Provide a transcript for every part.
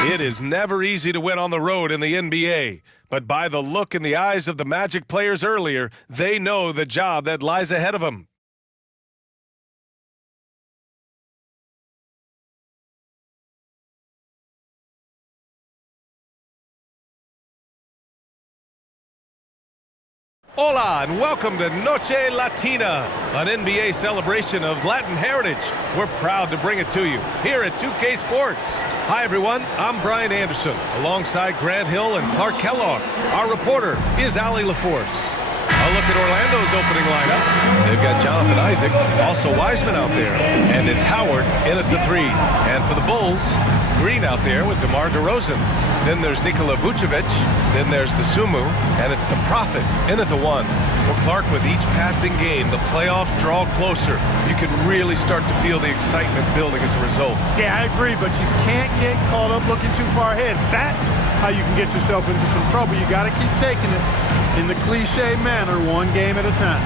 It is never easy to win on the road in the NBA, but by the look in the eyes of the Magic players earlier, they know the job that lies ahead of them. Hola and welcome to Noche Latina, an NBA celebration of Latin heritage. We're proud to bring it to you here at 2K Sports. Hi everyone, I'm Brian Anderson, alongside Grant Hill and Clark Kellogg. Our reporter is Allie LaForce. A look at Orlando's opening lineup. They've got Jonathan Isaac, also Wiseman out there, and it's Howard in at the 3. And for the Bulls, Green out there with DeMar DeRozan. Then there's Nikola Vucevic, then there's Dosunmu, and it's the Prophet in at the 1. Well, Clark, with each passing game, the playoffs draw closer. You can really start to feel the excitement building as a result. Yeah, I agree, but you can't get caught up looking too far ahead. That's how you can get yourself into some trouble. You got to keep taking it in the cliche manner, one game at a time.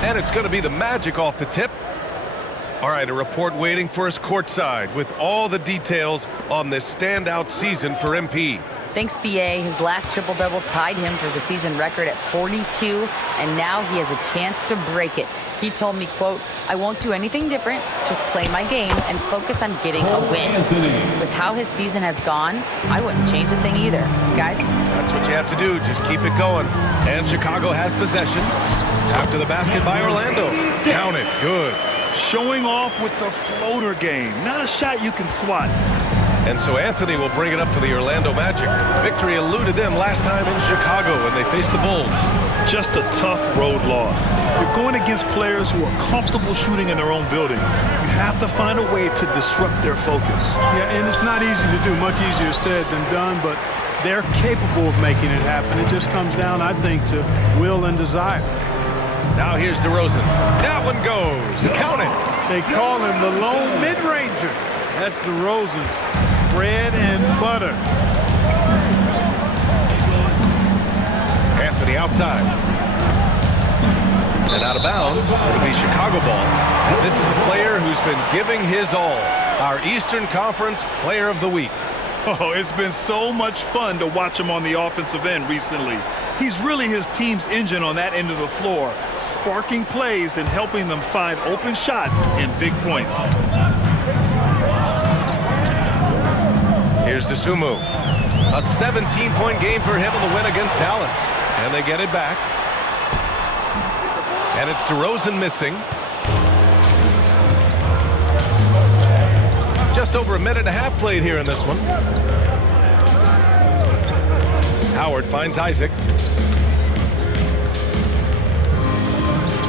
And it's going to be the Magic off the tip. All right, a report waiting for us courtside with all the details on this standout season for MP. Thanks, BA. His last triple-double tied him for the season record at 42, and now he has a chance to break it. He told me, quote, "I won't do anything different, just play my game and focus on getting a win." With how his season has gone, I wouldn't change a thing either. Guys? That's what you have to do, just keep it going. And Chicago has possession after the basket by Orlando. Count it, good. Showing off with the floater game. Not a shot you can swat. And so Anthony will bring it up for the Orlando Magic. Victory eluded them last time in Chicago when they faced the Bulls. Just a tough road loss. You're going against players who are comfortable shooting in their own building. You have to find a way to disrupt their focus. Yeah, and it's not easy to do. Much easier said than done, but they're capable of making it happen. It just comes down, I think, to will and desire. Now here's DeRozan. That one goes. Count it. They call him the lone mid-ranger. That's DeRozan's bread and butter. Anthony outside. And out of bounds. It'll be Chicago ball. And this is a player who's been giving his all. Our Eastern Conference Player of the Week. Oh, it's been so much fun to watch him on the offensive end recently. He's really his team's engine on that end of the floor, sparking plays and helping them find open shots and big points. Here's Dosunmu. A 17-point game for him in the win against Dallas. And they get it back. And it's DeRozan missing. Just over a minute and a half played here in this one. Howard finds Isaac.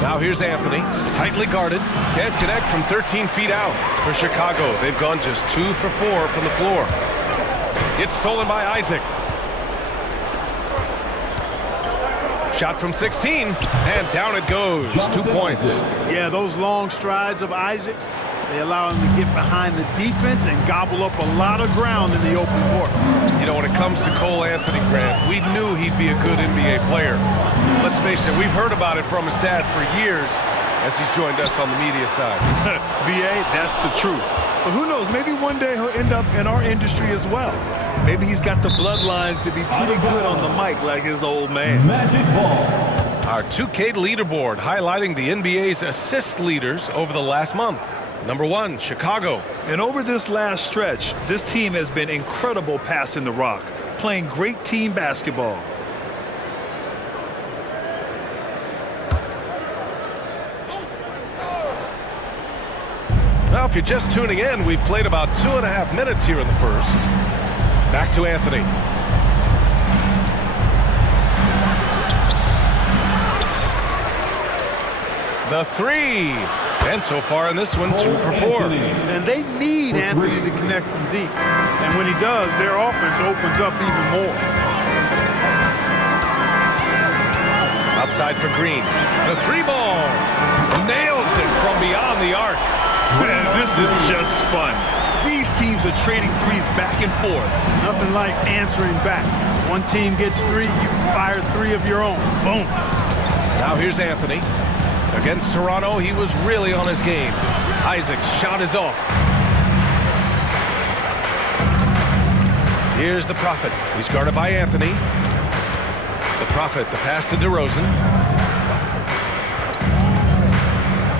Now here's Anthony, tightly guarded. Can't connect from 13 feet out. For Chicago, they've gone just 2 for 4 from the floor. It's stolen by Isaac. Shot from 16, and down it goes. 2 points. Yeah, those long strides of Isaac's, they allow him to get behind the defense and gobble up a lot of ground in the open court. You know, when it comes to Cole Anthony, Grant, we knew he'd be a good NBA player. Let's face it, we've heard about it from his dad for years as he's joined us on the media side. BA, that's the truth. But who knows, maybe one day he'll end up in our industry as well. Maybe he's got the bloodlines to be pretty good on the mic like his old man. Magic ball. Our 2K leaderboard highlighting the NBA's assist leaders over the last month. Number 1, Chicago. And over this last stretch, this team has been incredible passing the rock, playing great team basketball. Well, if you're just tuning in, we've played about 2.5 minutes here in the first. Back to Anthony. The 3. And so far in this one, 2 for 4. And they need Anthony to connect from deep. And when he does, their offense opens up even more. Outside for Green. The 3 ball. Nails beyond the arc. Man, this is just fun. These teams are trading threes back and forth. Nothing like answering back. One team gets three, you fire three of your own. Boom. Now here's Anthony. Against Toronto, he was really on his game. Isaac's shot is off. Here's the Prophet. He's guarded by Anthony. The Prophet, the pass to DeRozan.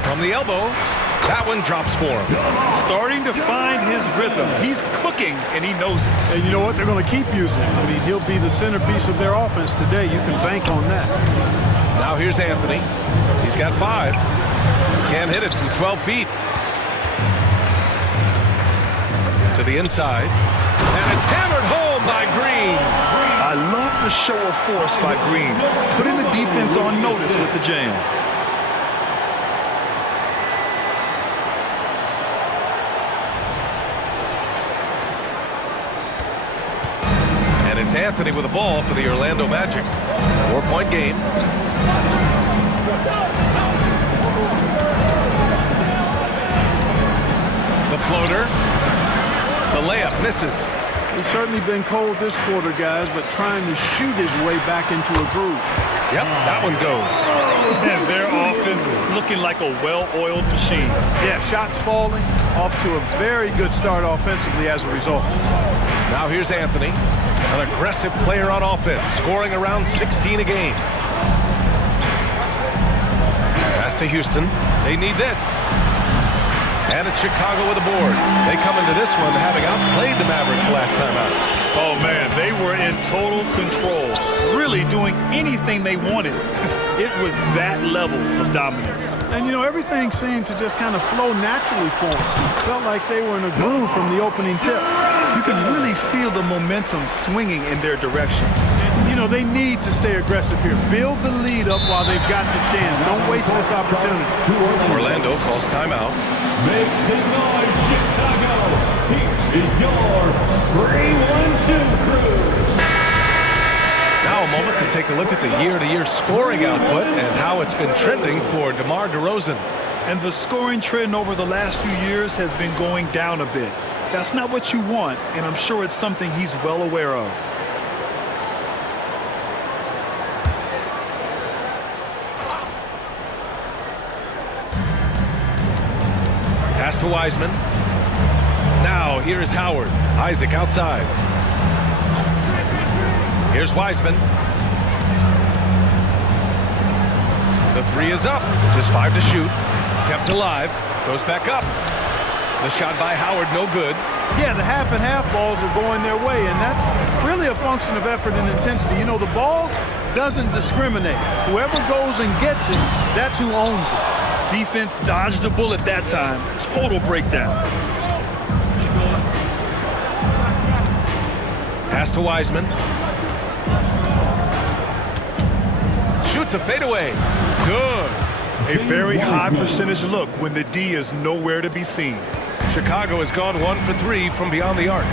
From the elbow, that one drops for him. Starting to find his rhythm. He's cooking, and he knows it. And you know what? They're going to keep using him. I mean, he'll be the centerpiece of their offense today. You can bank on that. Now here's Anthony. He's got 5. Can't hit it from 12 feet. To the inside. And it's hammered home by Green. I love the show of force by Green, putting the defense on notice with the jam. And it's Anthony with the ball for the Orlando Magic. 4-point game. The floater. The layup misses. He's certainly been cold this quarter, guys, but trying to shoot his way back into a groove. Yep, that one goes. And their offense looking like a well-oiled machine. Yeah, shots falling, off to a very good start offensively as a result. Now here's Anthony, an aggressive player on offense, scoring around 16 a game. Pass to Houston. They need this. And it's Chicago with a board. They come into this one having outplayed the Mavericks last time out. Oh, man, they were in total control, really doing anything they wanted. It was that level of dominance. And, you know, everything seemed to just kind of flow naturally for them. Felt like they were in a groove from the opening tip. You can really feel the momentum swinging in their direction. You know, they need to stay aggressive here. Build the lead up while they've got the chance. Don't waste this opportunity. Orlando calls timeout. Make some noise, Chicago. Here is your 3-1-2 crew. Now a moment to take a look at the year-to-year scoring output and how it's been trending for DeMar DeRozan. And the scoring trend over the last few years has been going down a bit. That's not what you want, and I'm sure it's something he's well aware of. Pass to Wiseman. Now here is Howard. Isaac outside. Here's Wiseman. The 3 is up. Just 5 to shoot. Kept alive. Goes back up. The shot by Howard, no good. Yeah, the half and half balls are going their way, and that's really a function of effort and intensity. You know, the ball doesn't discriminate. Whoever goes and gets it, that's who owns it. Defense dodged a bullet that time. Total breakdown. Pass to Wiseman. Shoots a fadeaway. Good. A very high percentage look when the D is nowhere to be seen. Chicago has gone 1 for 3 from beyond the arc.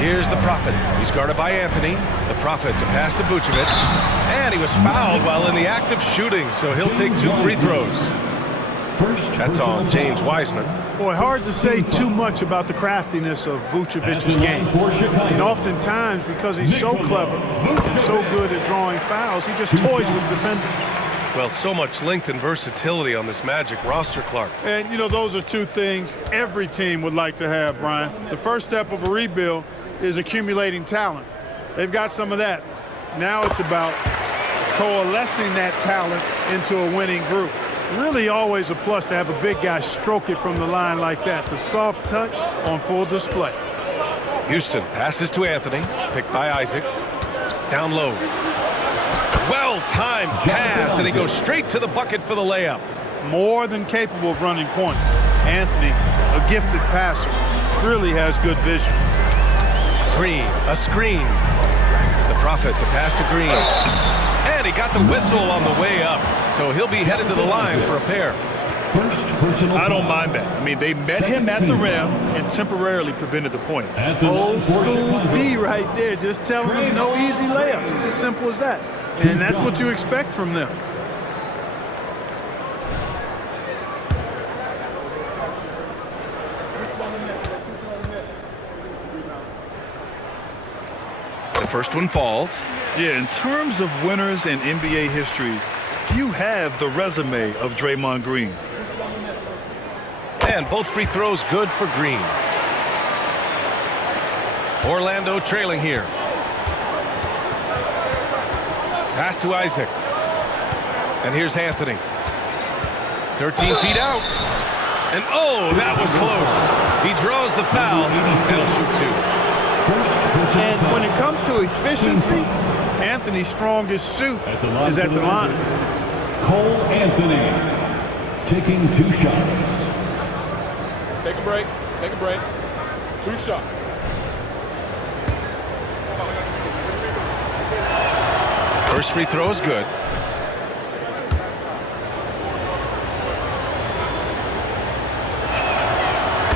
Here's the Prophet. He's guarded by Anthony. The Prophet, the pass to Vucevic. And he was fouled while in the act of shooting, so he'll take 2 free throws. That's on James Wiseman. Boy, hard to say too much about the craftiness of Vucevic's game. I mean, oftentimes, because he's so clever and so good at drawing fouls, he just toys with defenders. Well, so much length and versatility on this Magic roster, Clark. And, you know, those are 2 things every team would like to have, Brian. The first step of a rebuild is accumulating talent. They've got some of that. Now it's about coalescing that talent into a winning group. Really always a plus to have a big guy stroke it from the line like that. The soft touch on full display. Houston passes to Anthony, picked by Isaac. Down low. Well-timed pass, and he goes straight to the bucket for the layup. More than capable of running point. Anthony, a gifted passer, really has good vision. Green, a screen. The Prophet, the pass to Green. And he got the whistle on the way up, so he'll be headed to the line for a pair. I don't mind that. I mean, they met him at the rim and temporarily prevented the points. Old school D right there, just telling him no easy layups. It's as simple as that. And that's what you expect from them. first one falls. Yeah, in terms of winners in NBA history, few have the resume of Draymond Green. And both free throws good for Green. Orlando trailing here. Pass to Isaac. And here's Anthony. 13 feet out. And oh, that was close. He draws the foul. And he'll shoot two. And when it comes to efficiency, Anthony's strongest suit is at the line. Cole Anthony taking 2 shots. Take a break. Take a break. 2 shots. First free throw is good.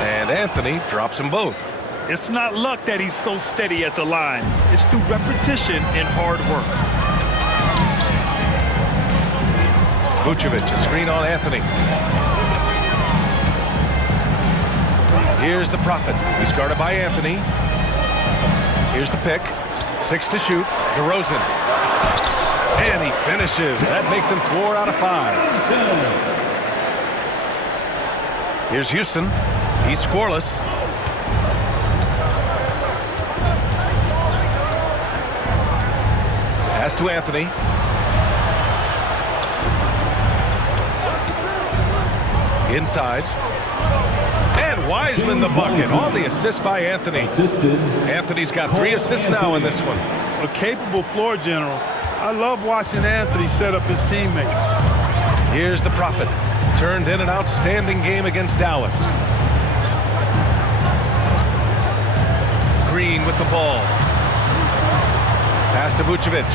And Anthony drops them both. It's not luck that he's so steady at the line. It's through repetition and hard work. Vucevic, a screen on Anthony. Here's the Prophet. He's guarded by Anthony. Here's the pick. 6 to shoot. DeRozan. And he finishes. That makes him 4 out of 5. Here's Houston. He's scoreless. Pass to Anthony. Inside. And Wiseman the bucket on the assist by Anthony. Anthony's got 3 assists now in this one. A capable floor general. I love watching Anthony set up his teammates. Here's the Prophet. Turned in an outstanding game against Dallas. Green with the ball. Pass to Vucevic.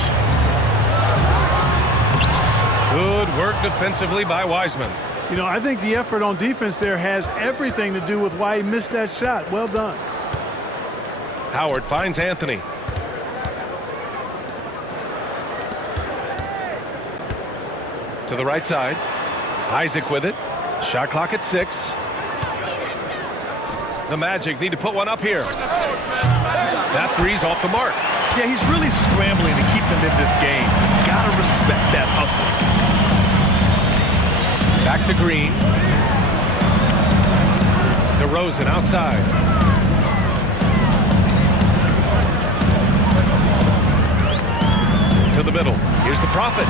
Good work defensively by Wiseman. You know, I think the effort on defense there has everything to do with why he missed that shot. Well done. Howard finds Anthony. To the right side. Isaac with it. Shot clock at 6. The Magic need to put one up here. That three's off the mark. Yeah, he's really scrambling to keep them in this game. Gotta respect that hustle. Back to Green. DeRozan outside. To the middle. Here's the Prophet.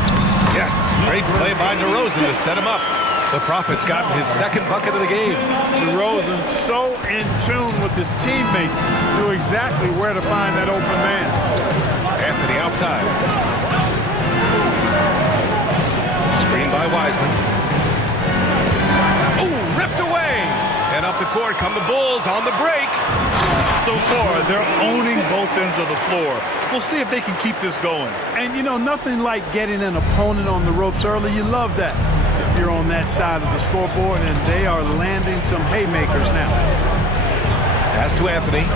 Yes, great play by DeRozan to set him up. The Prophet's gotten his 2nd bucket of the game. DeRozan, so in tune with his teammates, knew exactly where to find that open man. Anthony outside. Screen by Wiseman. Oh, ripped away. And up the court come the Bulls on the break. So far, they're owning both ends of the floor. We'll see if they can keep this going. And, you know, nothing like getting an opponent on the ropes early. You love that if you're on that side of the scoreboard, and they are landing some haymakers now. Pass to Anthony.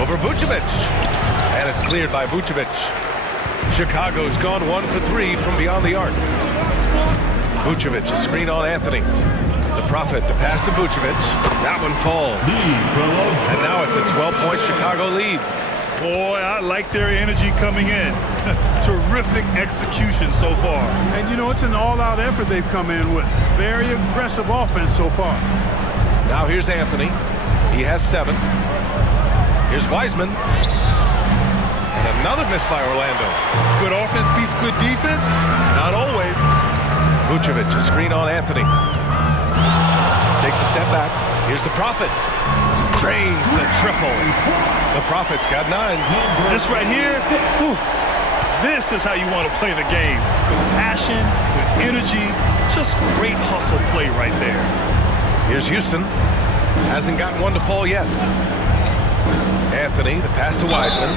Over Vucevic. And it's cleared by Vucevic. Chicago's gone 1 for 3 from beyond the arc. Vucevic, a screen on Anthony. The Prophet, the pass to Vucevic. That one falls. And now it's a 12-point Chicago lead. Boy, I like their energy coming in. Terrific execution so far. And, you know, it's an all-out effort they've come in with. Very aggressive offense so far. Now here's Anthony. He has 7. Here's Wiseman. And another miss by Orlando. Good offense beats good defense? Not always. Vucevic, a screen on Anthony. Takes a step back. Here's the Prophet. Drains the triple. The Prophet's got 9. This right here, whew, this is how you want to play the game. With passion, with energy, just great hustle play right there. Here's Houston. Hasn't gotten one to fall yet. Anthony, the pass to Wiseman.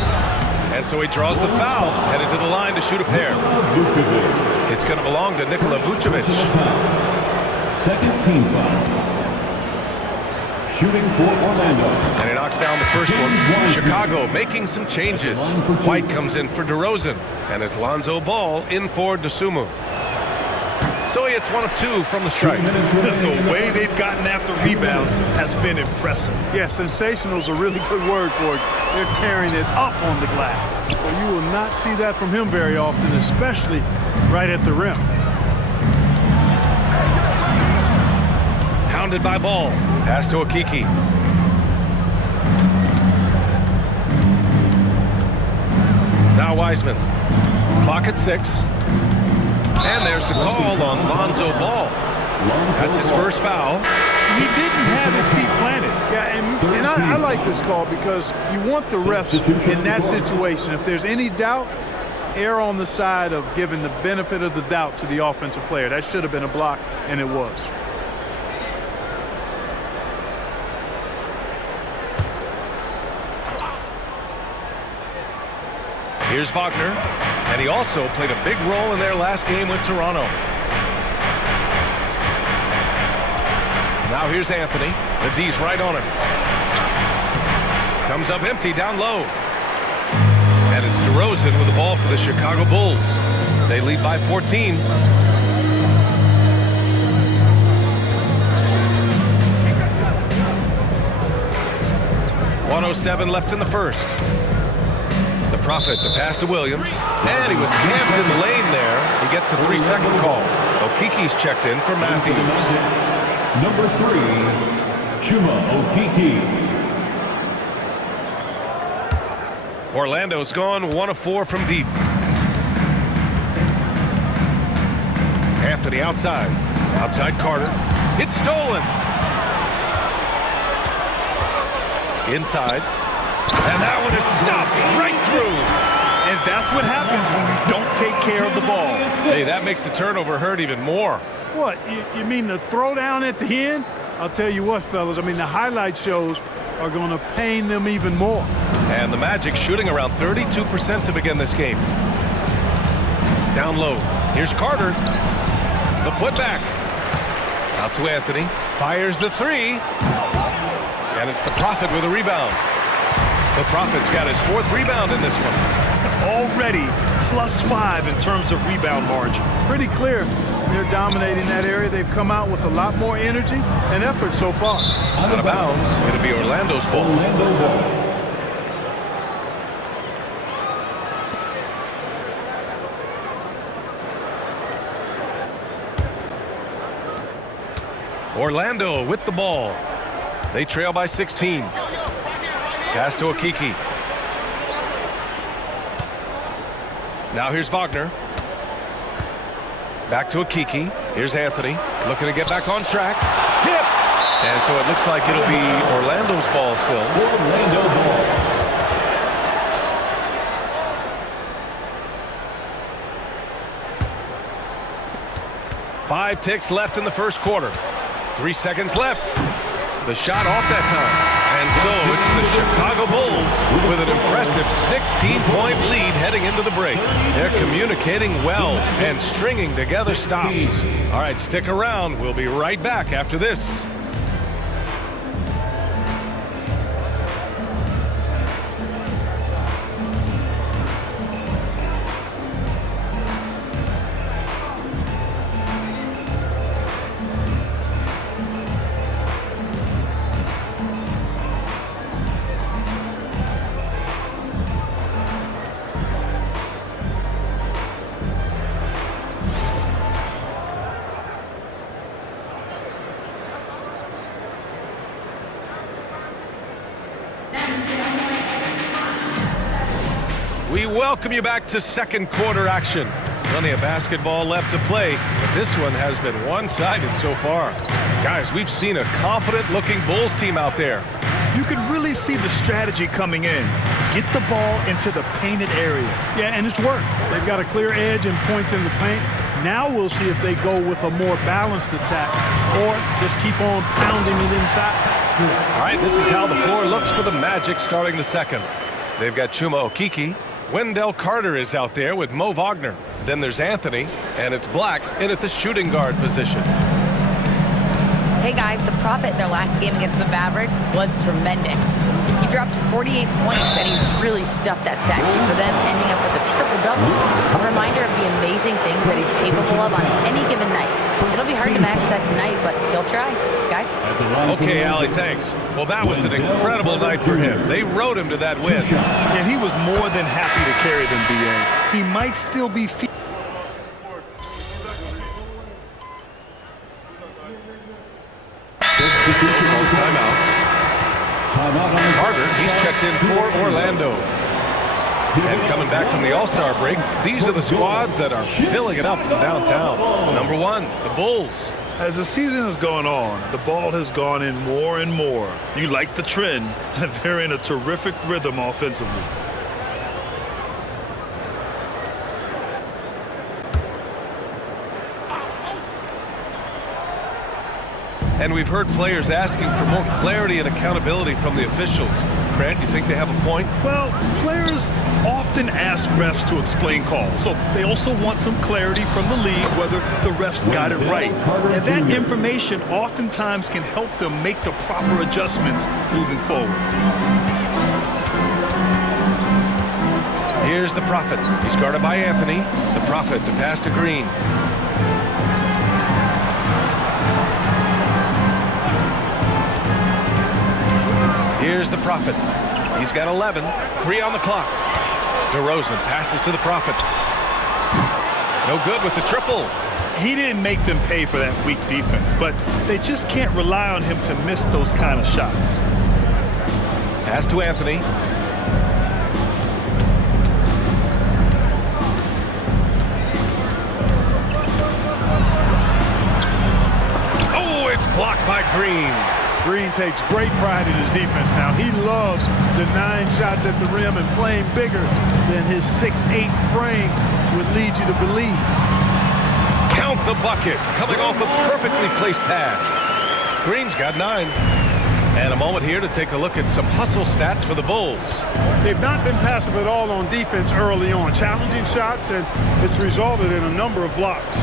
And so he draws the foul, headed to the line to shoot a pair. It's going to belong to Nikola Vucevic. 2nd team foul. Shooting for Orlando. And he knocks down the first one. Chicago making some changes. White comes in for DeRozan. And it's Lonzo Ball in for Dosunmu. So he hits 1 of 2 from the strike. The way they've gotten after rebounds has been impressive. Yeah, sensational is a really good word for it. They're tearing it up on the glass. Well, you will not see that from him very often, especially right at the rim. Hounded by Ball. Pass to Okeke. Now Wiseman. Clock at 6. And there's the call on Lonzo Ball. That's his first foul. He didn't have his feet planted. Yeah, and I like this call because you want the refs in that situation. If there's any doubt, err on the side of giving the benefit of the doubt to the offensive player. That should have been a block, and it was. Here's Wagner, and he also played a big role in their last game with Toronto. Now here's Anthony. The D's right on him. Comes up empty down low. And it's DeRozan with the ball for the Chicago Bulls. They lead by 14. .107 left in the first. The Prophet, the pass to Williams. And he was camped in the lane there. He gets a 3-second call. Okeke's checked in for Matthews. Number 3, Chuma Okeke. Orlando's gone 1 of 4 from deep. Anthony outside. Outside Carter. It's stolen. Inside. And that one is stopped right through. And that's what happens when you don't take care of the ball. Hey, that makes the turnover hurt even more. What, you mean the throwdown at the end? I'll tell you what, fellas, I mean, the highlight shows are going to pain them even more. And the Magic shooting around 32% to begin this game. Down low. Here's Carter. The putback. Out to Anthony. Fires the 3. And it's the Prophet with a rebound. The Prophet's got his 4th rebound in this one. Already +5 in terms of rebound margin. Pretty clear they're dominating that area. They've come out with a lot more energy and effort so far. Out of bounds. It'll be Orlando's ball. Orlando ball. Orlando with the ball. They trail by 16. Pass to Okeke. Now here's Wagner. Back to Okeke. Here's Anthony. Looking to get back on track. Tipped! And so it looks like it'll be Orlando's ball still. Orlando ball. Five ticks left in the first quarter. 3 seconds left. The shot off that time. And so it's the Chicago Bulls with an impressive 16-point lead heading into the break. They're communicating well and stringing together stops. All right, stick around. We'll be right back after this. We welcome you back to second quarter action. Plenty of basketball left to play, but this one has been one-sided so far. Guys, we've seen a confident-looking Bulls team out there. You can really see the strategy coming in. Get the ball into the painted area. Yeah, and it's worked. They've got a clear edge and points in the paint. Now we'll see if they go with a more balanced attack or just keep on pounding it inside. All right, this is how the floor looks for the Magic starting the second. They've got Chuma Okeke. Wendell Carter is out there with Mo Wagner. Then there's Anthony, and it's Black in at the shooting guard position. Hey guys, the Prophet in their last game against the Mavericks was tremendous. He dropped 48 points and he really stuffed that stat sheet for them, ending up with a triple-double. A reminder of the amazing things that he's capable of on any given night. hard to match that tonight, but he'll try. Guys? Okay, Allie, thanks. Well, that was an incredible night for him. They rode him to that win. And he was more than happy to carry them, B.A. He might still be Calls timeout. Carter, he's checked in for Orlando. And coming back from the All-Star break, these are the squads that are filling it up from downtown. Number 1, the Bulls. As the season has gone on, the ball has gone in more and more. You like the trend. They're in a terrific rhythm offensively. And we've heard players asking for more clarity and accountability from the officials. Grant, you think they have a point? Well, players often ask refs to explain calls, so they also want some clarity from the league whether the refs got it right. And that information oftentimes can help them make the proper adjustments moving forward. Here's the Prophet. He's guarded by Anthony. The Prophet, the pass to Green. Here's the Prophet. He's got 11. 3 on the clock. DeRozan passes to the Prophet. No good with the triple. He didn't make them pay for that weak defense, but they just can't rely on him to miss those kind of shots. Pass to Anthony. Oh, it's blocked by Green. Green takes great pride in his defense now. He loves the 9 shots at the rim and playing bigger than his 6'8" frame would lead you to believe. Count the bucket, coming off a perfectly placed pass. Green's got 9. And a moment here to take a look at some hustle stats for the Bulls. They've not been passive at all on defense early on. Challenging shots, and it's resulted in a number of blocks.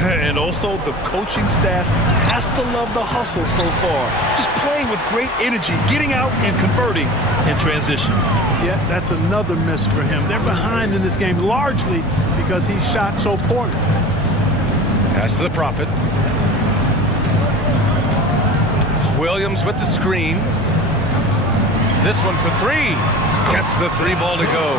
And also, the coaching staff has to love the hustle so far. Just playing with great energy, getting out and converting in transition. Yeah, that's another miss for him. They're behind in this game largely because he shot so poorly. Pass to the Prophet. Williams with the screen. This one for 3. Gets the 3 ball to go.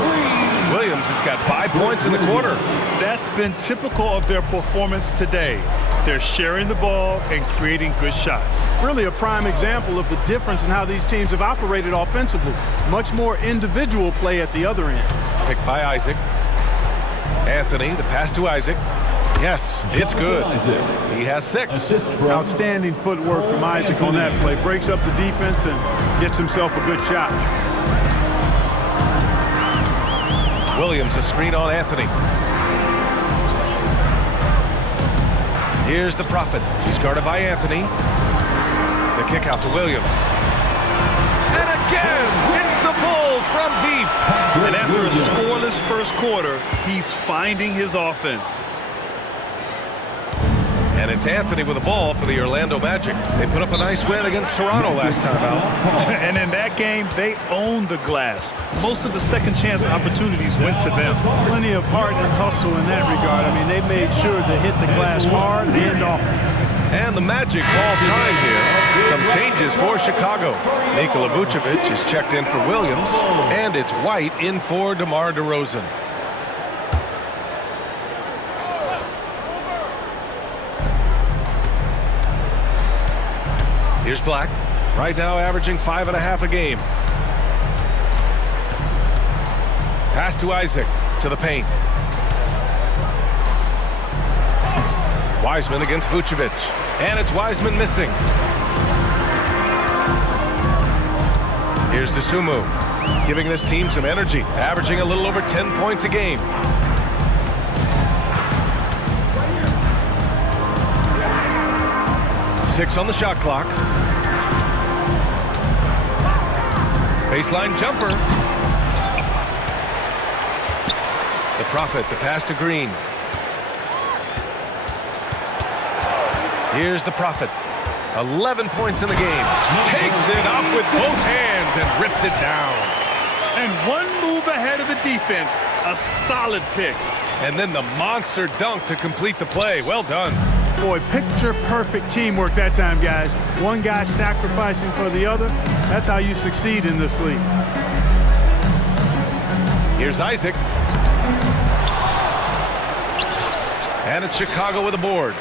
Williams has got 5 points in the quarter. That's been typical of their performance today. They're sharing the ball and creating good shots. Really a prime example of the difference in how these teams have operated offensively. Much more individual play at the other end. Picked by Isaac. Anthony, the pass to Isaac. Yes, it's good. He has 6. Outstanding footwork from Isaac on that play. Breaks up the defense and gets himself a good shot. Williams, a screen on Anthony. Here's the Prophet. He's guarded by Anthony. The kick out to Williams. And again, it's the Bulls from deep. And after a scoreless first quarter, he's finding his offense. And it's Anthony with the ball for the Orlando Magic. They put up a nice win against Toronto last time out. And in that game, they owned the glass. Most of the second chance opportunities went to them. Plenty of heart and hustle in that regard. I mean, they made sure to hit the glass hard and often. And the Magic call time here. Some changes for Chicago. Nikola Vucevic is checked in for Williams. And it's White in for DeMar DeRozan. Here's Black, right now averaging 5.5 a game. Pass to Isaac, to the paint. Wiseman against Vucevic, and it's Wiseman missing. Here's Dosunmu, giving this team some energy, averaging a little over 10 points a game. Six on the shot clock. Baseline jumper. The Prophet, the pass to Green. Here's the Prophet. 11 points in the game. Takes it up with both hands and rips it down. And one move ahead of the defense. A solid pick. And then the monster dunk to complete the play. Well done. Boy, picture-perfect teamwork that time, guys. One guy sacrificing for the other. That's how you succeed in this league. Here's Isaac. And it's Chicago with a board.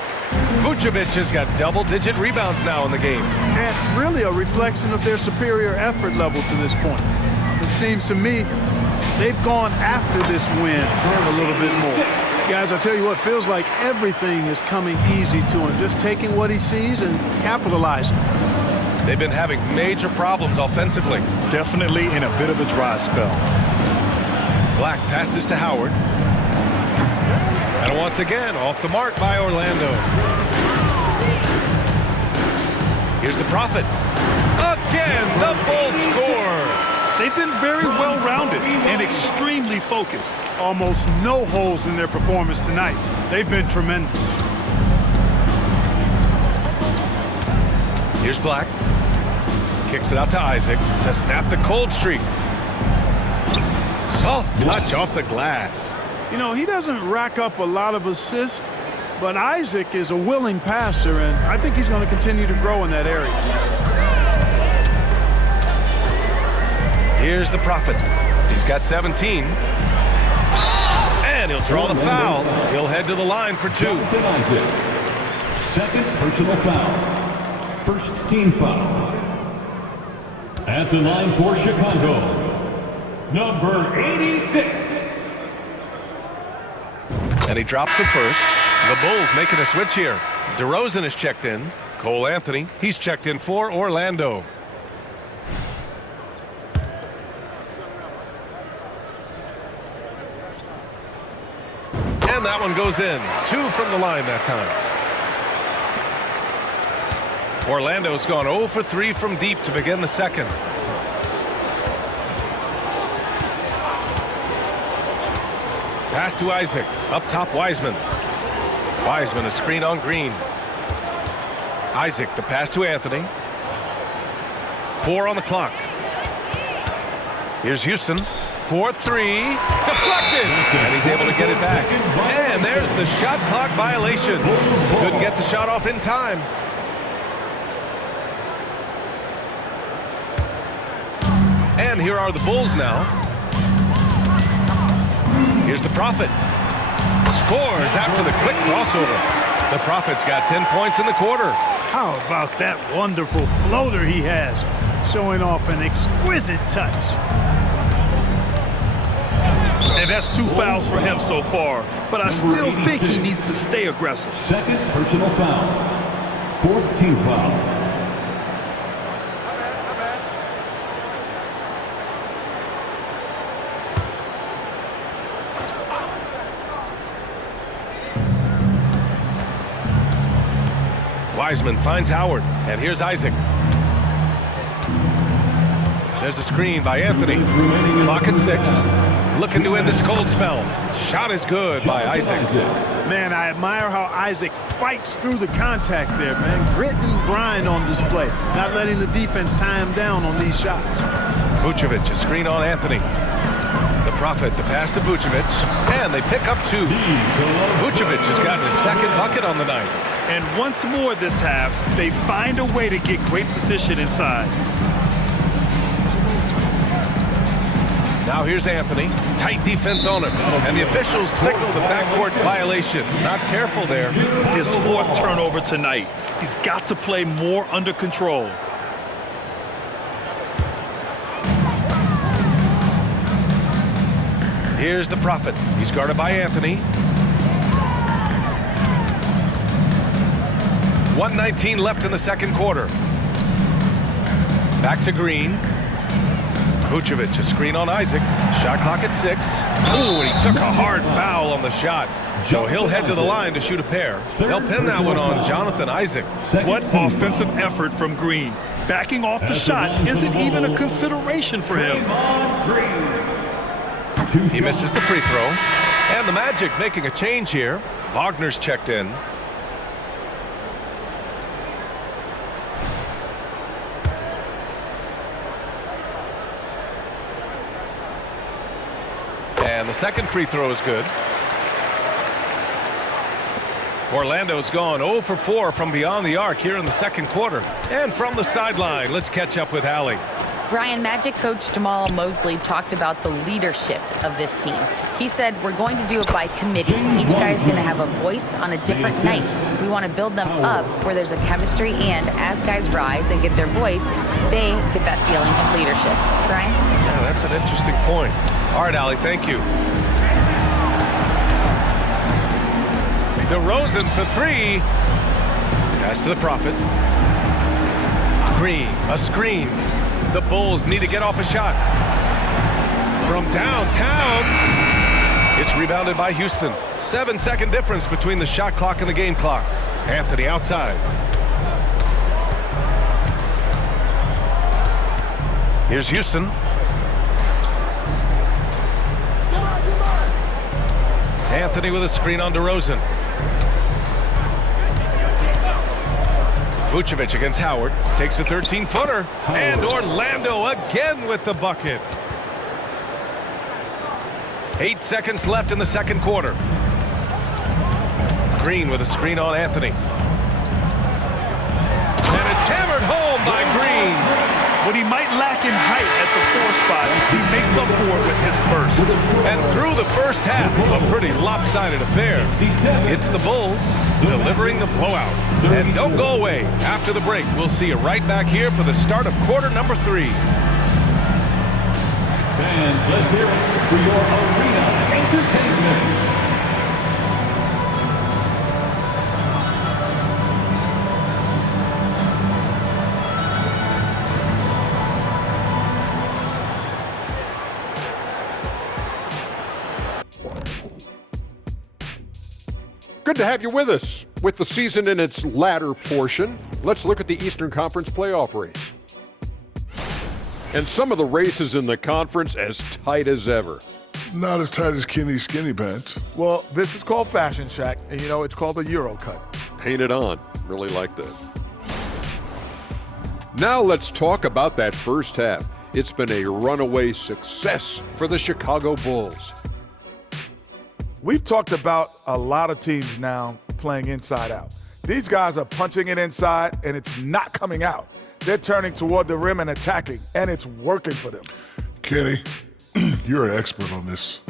Vucevic has got double-digit rebounds now in the game. And really a reflection of their superior effort level to this point. It seems to me they've gone after this win a little bit more. Guys, I'll tell you what, feels like everything is coming easy to him. Just taking what he sees and capitalizing. They've been having major problems offensively. Definitely in a bit of a dry spell. Black passes to Howard. And once again, off the mark by Orlando. Here's the Prophet. Again, the Bulls score. They've been very well-rounded and extremely focused. Almost no holes in their performance tonight. They've been tremendous. Here's Black. Kicks it out to Isaac to snap the cold streak. Soft touch off the glass. You know, he doesn't rack up a lot of assists, but Isaac is a willing passer, and I think he's going to continue to grow in that area. Here's the Prophet. He's got 17. And he'll draw the foul. He'll head to the line for 2. Jonathan Isaac. Second personal foul. First team foul. At the line for Chicago, number 86. And he drops it first. The Bulls making a switch here. DeRozan is checked in. Cole Anthony, he's checked in for Orlando. And that one goes in. 2 from the line that time. Orlando's gone 0 for 3 from deep to begin the second. Pass to Isaac. Up top, Wiseman. Wiseman, a screen on Green. Isaac, the pass to Anthony. 4 on the clock. Here's Houston. 4-3. Deflected. And he's able to get it back. And there's the shot clock violation. Couldn't get the shot off in time. And here are the Bulls now. Here's the Prophet. Scores after the quick crossover. The Prophet's got 10 points in the quarter. How about that wonderful floater he has, showing off an exquisite touch. And that's 2 fouls for him so far. But I still think he needs to stay aggressive. Second personal foul. Fourth team foul. Wiseman finds Howard, and here's Isaac. There's a screen by Anthony. Clock at 6. Looking to end this cold spell. Shot is good by Isaac. Man, I admire how Isaac fights through the contact there, man. Grit and grind on display. Not letting the defense tie him down on these shots. Vucevic, a screen on Anthony. The Prophet, the pass to Vucevic, and they pick up 2. Vucevic has gotten his second bucket on the night. And once more this half, they find a way to get great position inside. Now here's Anthony. Tight defense on him. And the officials signal the backcourt violation. Not careful there. His 4th turnover tonight. He's got to play more under control. Here's the Prophet. He's guarded by Anthony. 1:19 left in the second quarter. Back to Green. Vucevic, a screen on Isaac. Shot clock at 6. Ooh, and he took a hard foul on the shot. So he'll head to the line to shoot a pair. They'll pin that one on Jonathan Isaac. What offensive effort from Green. Backing off the shot isn't even a consideration for him. He misses the free throw. And the Magic making a change here. Wagner's checked in. And the second free throw is good. Orlando's gone 0 for 4 from beyond the arc here in the second quarter. And from the sideline, let's catch up with Allie. Brian, Magic coach Jamal Mosley talked about the leadership of this team. He said, we're going to do it by committee. Each guy is going to have a voice on a different night. We want to build them up where there's a chemistry, and as guys rise and get their voice, they get that feeling of leadership. Brian? Yeah, that's an interesting point. All right, Allie, thank you. DeRozan for 3. Pass to the Prophet. Green, a screen. The Bulls need to get off a shot. From downtown, it's rebounded by Houston. 7-second difference between the shot clock and the game clock. Anthony outside. Here's Houston. Anthony with a screen on DeRozan. Vucevic against Howard. Takes a 13-footer. And Orlando again with the bucket. 8 seconds left in the second quarter. Green with a screen on Anthony. And it's hammered home by Green. What he might lack in height at the 4 spot, he makes up for it with his burst. And through the first half, a pretty lopsided affair. It's the Bulls delivering the blowout. And don't go away. After the break, we'll see you right back here for the start of quarter number 3. Fans, let's hear it for your arena entertainment. Good to have you with us. With the season in its latter portion, let's look at the Eastern Conference playoff race. And some of the races in the conference as tight as ever. Not as tight as Kenny's skinny pants. Well, this is called Fashion Shack, and it's called a Euro cut. Paint it on. Really like that. Now let's talk about that first half. It's been a runaway success for the Chicago Bulls. We've talked about a lot of teams now playing inside out. These guys are punching it inside, and it's not coming out. They're turning toward the rim and attacking, and it's working for them. Kenny, you're an expert on this.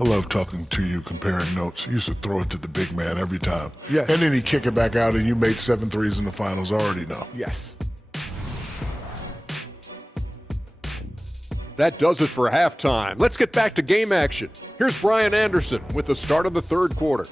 I love talking to you, comparing notes. You used to throw it to the big man every time. Yes. And then he'd kick it back out, and you made 7 threes in the finals. I already know. Yes. That does it for halftime. Let's get back to game action. Here's Brian Anderson with the start of the third quarter.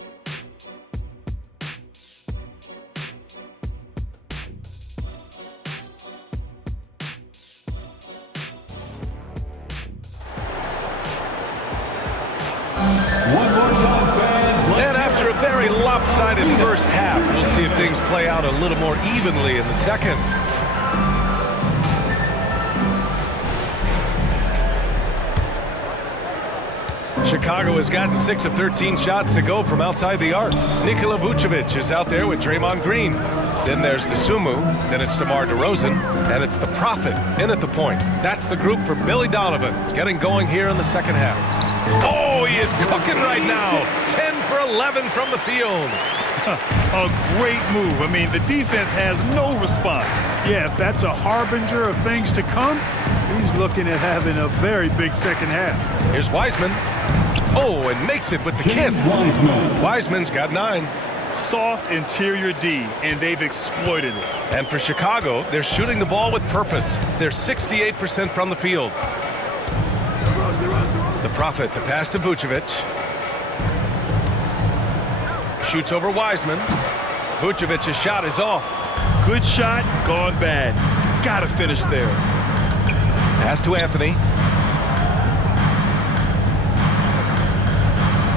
And after a very lopsided first half, we'll see if things play out a little more evenly in the second. Chicago has gotten 6 of 13 shots to go from outside the arc. Nikola Vucevic is out there with Draymond Green. Then there's Dosunmu, then it's DeMar DeRozan, and it's the Prophet in at the point. That's the group for Billy Donovan, getting going here in the second half. Oh, he is cooking right now. 10 for 11 from the field. A great move. I mean, the defense has no response. Yeah, if that's a harbinger of things to come, he's looking at having a very big second half. Here's Wiseman. Oh, and makes it with the kiss. Wiseman's got 9. Soft interior D, and they've exploited it. And for Chicago, they're shooting the ball with purpose. They're 68% from the field. The Prophet, the pass to Vucevic. Shoots over Wiseman. Vucevic's shot is off. Good shot, gone bad. Gotta finish there. Pass to Anthony.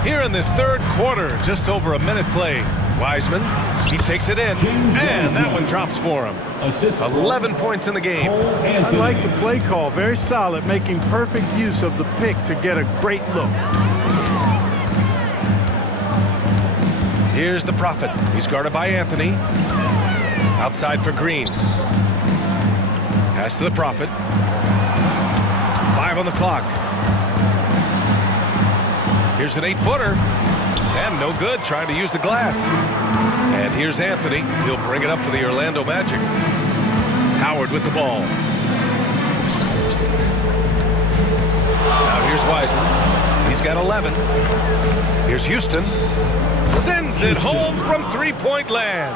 Here in this third quarter, just over a minute played. Wiseman, he takes it in, and that one drops for him. 11 points in the game. I like the play call, very solid, making perfect use of the pick to get a great look. Here's the Prophet. He's guarded by Anthony. Outside for Green. Pass to the Prophet. 5 on the clock. Here's an 8-footer. And no good, trying to use the glass. And here's Anthony. He'll bring it up for the Orlando Magic. Howard with the ball. Now here's Wiseman. He's got 11. Here's Houston. Sends it home from three-point land.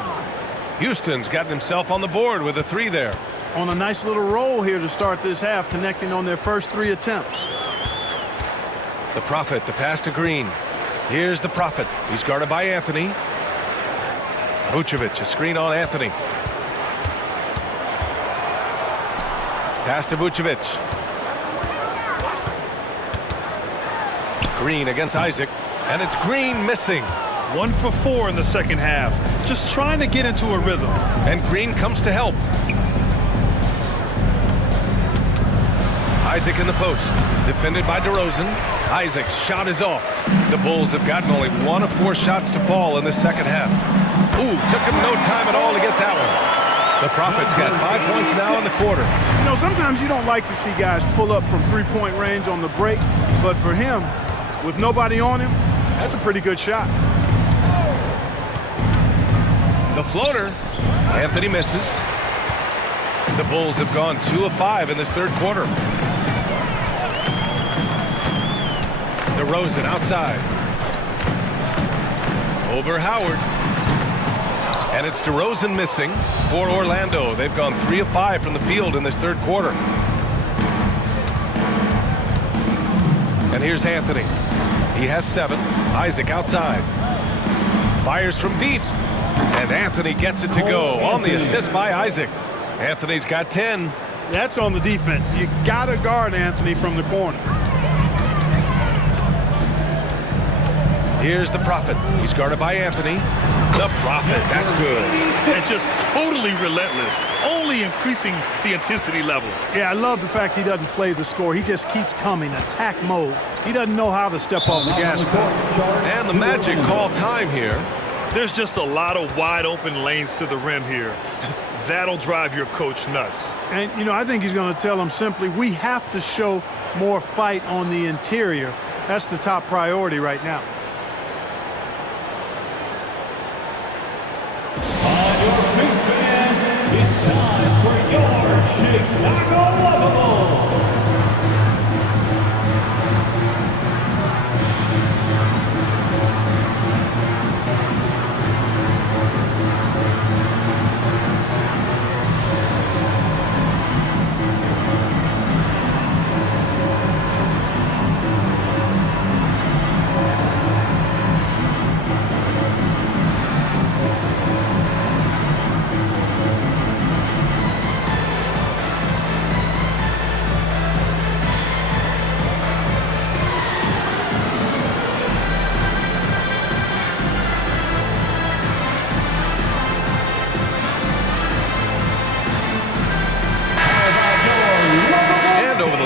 Houston's gotten himself on the board with a 3 there. On a nice little roll here to start this half, connecting on their first 3 attempts. The Prophet, the pass to Green. Here's the Prophet. He's guarded by Anthony. Vucevic, a screen on Anthony. Pass to Vucevic. Green against Isaac. And it's Green missing. 1 for 4 in the second half. Just trying to get into a rhythm. And Green comes to help. Isaac in the post. Defended by DeRozan. Isaac's shot is off. The Bulls have gotten only 1 of 4 shots to fall in the second half. Ooh, took him no time at all to get that one. The Prophet's got 5 points now in the quarter. You know, sometimes you don't like to see guys pull up from three-point range on the break, but for him, with nobody on him, that's a pretty good shot. The floater. Anthony misses. The Bulls have gone 2 of 5 in this third quarter. DeRozan outside. Over Howard. And it's DeRozan missing for Orlando. They've gone 3 of 5 from the field in this third quarter. And here's Anthony. He has 7. Isaac outside. Fires from deep. And Anthony gets it to go on the assist by Isaac. Anthony's got 10. That's on the defense. You got to guard Anthony from the corner. Here's the Prophet. He's guarded by Anthony. The Prophet. That's good. And just totally relentless. Only increasing the intensity level. Yeah, I love the fact he doesn't play the score. He just keeps coming, attack mode. He doesn't know how to step off the gas pedal. And the Magic call time here. There's just a lot of wide open lanes to the rim here. That'll drive your coach nuts. And, you know, I think he's going to tell them simply, we have to show more fight on the interior. That's the top priority right now. On your feet, fans, it's time for your Chicago Lavables.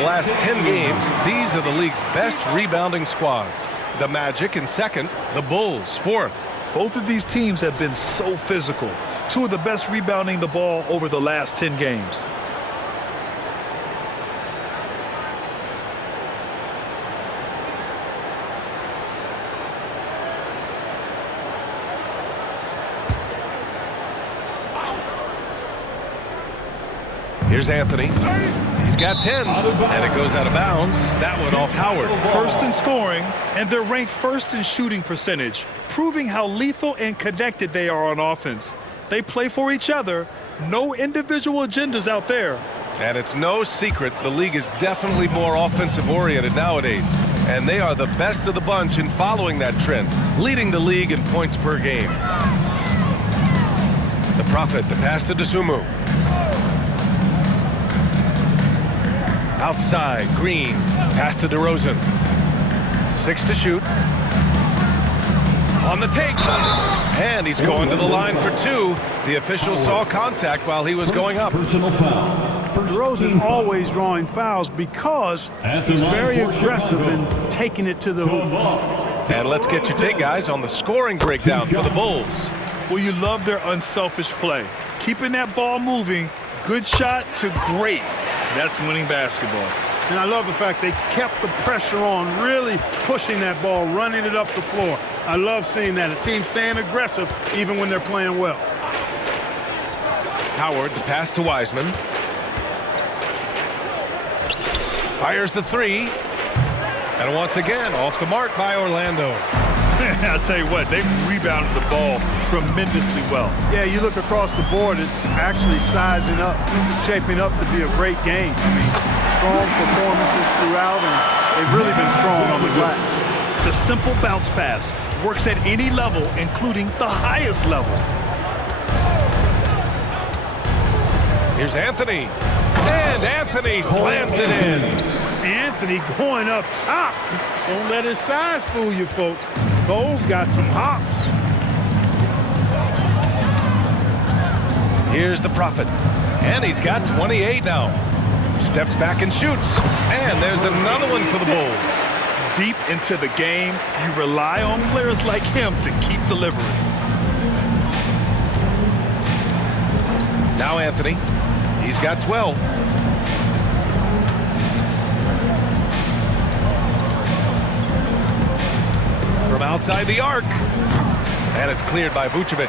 Last 10 games, these are the league's best rebounding squads. The Magic in second, the Bulls fourth. Both of these teams have been so physical. 2 of the best rebounding the ball over the last 10 games. Here's Anthony. He's got 10, and it goes out of bounds. That one off Howard. First in scoring, and they're ranked first in shooting percentage, proving how lethal and connected they are on offense. They play for each other. No individual agendas out there. And it's no secret the league is definitely more offensive-oriented nowadays. And they are the best of the bunch in following that trend, leading the league in points per game. The Prophet, the pass to Dosunmu. Outside, Green, pass to DeRozan. 6 to shoot. On the take. And he's going to the line for 2. The official saw contact while he was going up. Personal foul. DeRozan always drawing fouls because he's very aggressive in taking it to the hoop. And let's get your take, guys, on the scoring breakdown for the Bulls. Well, you love their unselfish play. Keeping that ball moving, good shot to great. That's winning basketball. And I love the fact they kept the pressure on, really pushing that ball, running it up the floor. I love seeing that. A team staying aggressive even when they're playing well. Howard, the pass to Wiseman. Fires the three. And once again, off the mark by Orlando. I'll tell you what, they've rebounded the ball tremendously well. Yeah, you look across the board, it's actually sizing up, shaping up to be a great game. I mean, strong performances throughout, and they've really been strong on the glass. The simple bounce pass works at any level, including the highest level. Here's Anthony. And Anthony slams it in. Anthony going up top. Don't let his size fool you, folks. Cole's got some hops. Here's the Prophet. And he's got 28 now. Steps back and shoots. And there's another one for the Bulls. Deep into the game, you rely on players like him to keep delivering. Now Anthony. He's got 12. From outside the arc. And it's cleared by Vucevic.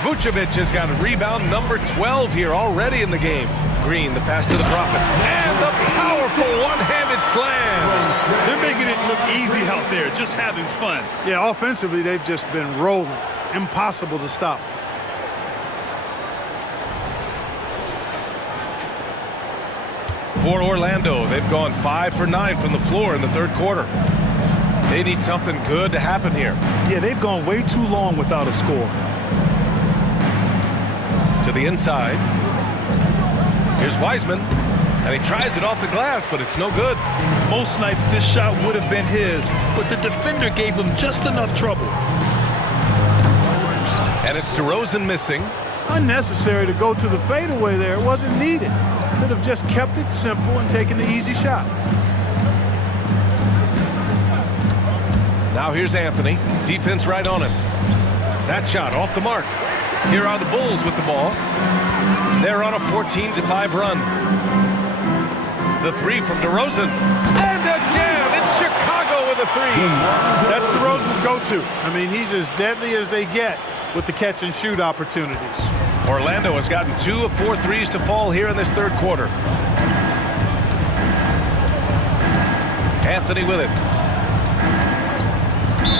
Vucevic has got rebound number 12 here already in the game. Green, the pass to the Prophet. And the powerful one-handed slam. They're making it look easy out there, just having fun. Yeah, offensively, they've just been rolling. Impossible to stop. For Orlando, they've gone 5 for 9 from the floor in the third quarter. They need something good to happen here. Yeah, they've gone way too long without a score. To the inside. Here's Wiseman. And he tries it off the glass, but it's no good. Most nights this shot would have been his, but the defender gave him just enough trouble. And it's DeRozan missing. Unnecessary to go to the fadeaway there. It wasn't needed. Could have just kept it simple and taken the easy shot. Now here's Anthony. Defense right on him. That shot off the mark. Here are the Bulls with the ball. They're on a 14-5 run. The three from DeRozan. And again, it's Chicago with a three. That's DeRozan's go-to. I mean, he's as deadly as they get with the catch-and-shoot opportunities. Orlando has gotten 2 of 4 threes to fall here in this third quarter. Anthony with it.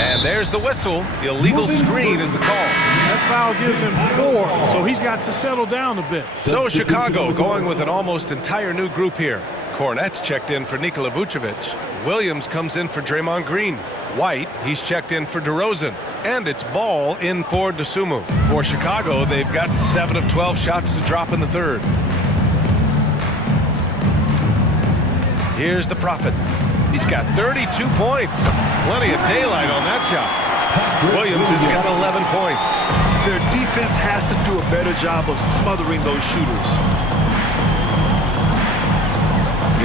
And there's the whistle. The illegal screen is the call. That foul gives him 4, so he's got to settle down a bit. So Chicago going with an almost entire new group here. Kornet's checked in for Nikola Vucevic. Williams comes in for Draymond Green. White, he's checked in for DeRozan. And it's Ball in for Dosunmu. For Chicago, they've gotten 7 of 12 shots to drop in the third. Here's the Prophet. He's got 32 points. Plenty of daylight on that shot. Williams has got 11 points. Their defense has to do a better job of smothering those shooters.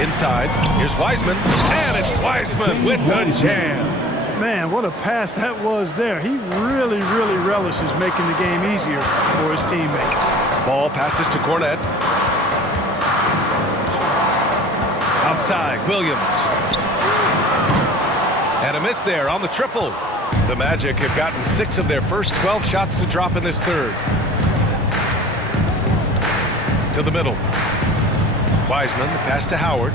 Inside, here's Wiseman. And it's Wiseman with the jam. Man, what a pass that was there. He really, really relishes making the game easier for his teammates. Ball passes to Kornet. Outside, Williams. And a miss there on the triple. The Magic have gotten 6 of their first 12 shots to drop in this third. To the middle. Wiseman, the pass to Howard.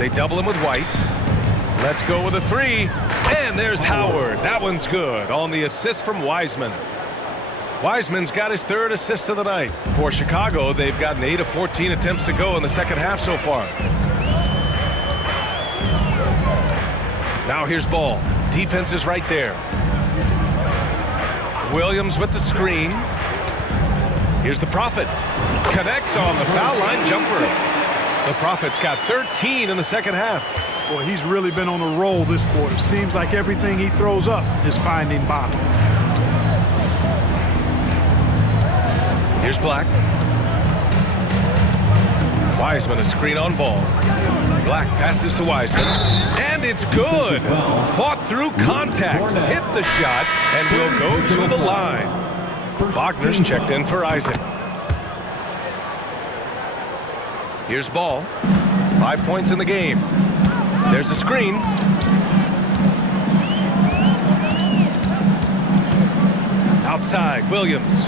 They double him with White. Let's go with a three. And there's Howard. That one's good on the assist from Wiseman. Wiseman's got his 3rd assist of the night. For Chicago, they've gotten 8 of 14 attempts to go in the second half so far. Now here's Ball. Defense is right there. Williams with the screen. Here's the Prophet. Connects on the foul line jumper. The Prophet's got 13 in the second half. Boy, he's really been on a roll this quarter. Seems like everything he throws up is finding bottom. Here's Black. Wiseman, a screen on Ball. Black passes to Wiseman. And it's good. Fought through contact. Hit the shot and will go to the line. Wagner's checked in for Isaac. Here's Ball. 5 points in the game. There's a screen. Outside, Williams.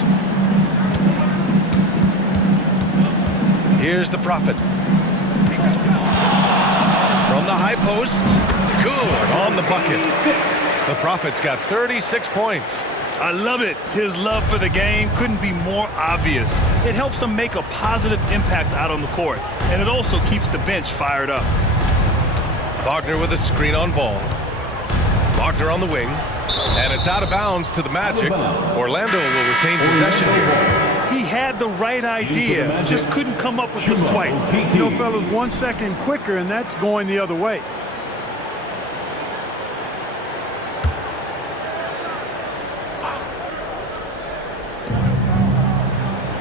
Here's the Prophet. From the high post. Good on the bucket. The Prophet's got 36 points. I love it. His love for the game couldn't be more obvious. It helps him make a positive impact out on the court, and it also keeps the bench fired up. Wagner with a screen on Ball. Wagner on the wing. And it's out of bounds to the Magic. Orlando will retain possession here. He had the right idea, just couldn't come up with the swipe. You know, fellas, 1 second quicker, and that's going the other way.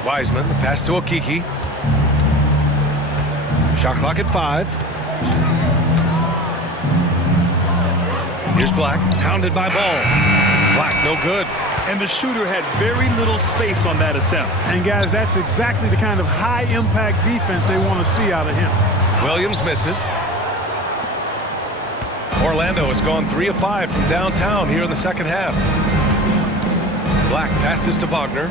Wiseman, the pass to Okeke. Shot clock at 5. Here's Black, hounded by Ball. Black, no good. And the shooter had very little space on that attempt. And guys, that's exactly the kind of high-impact defense they want to see out of him. Williams misses. Orlando has gone 3 of 5 from downtown here in the second half. Black passes to Wagner.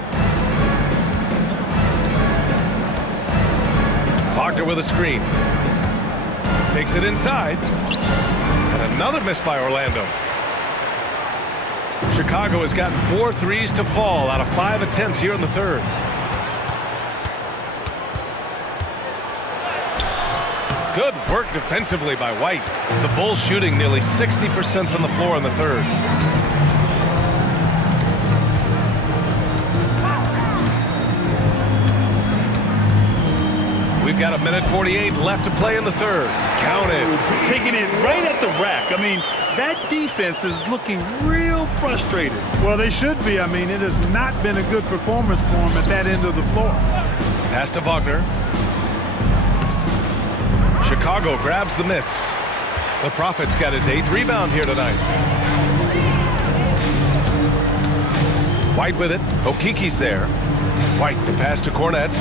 Wagner with a screen. Takes it inside. And another miss by Orlando. Chicago has gotten 4 threes to fall out of 5 attempts here in the third. Good work defensively by White. The Bulls shooting nearly 60% from the floor in the third. We've got 1:48 left to play in the third. Counted. Taking it right at the rack. I mean, that defense is looking real frustrated. Well, they should be. I mean, it has not been a good performance for them at that end of the floor. Pass to Wagner. Chicago grabs the miss. The Prophet's got his 8th rebound here tonight. White with it. Okeke's there. White, the pass to Cornette.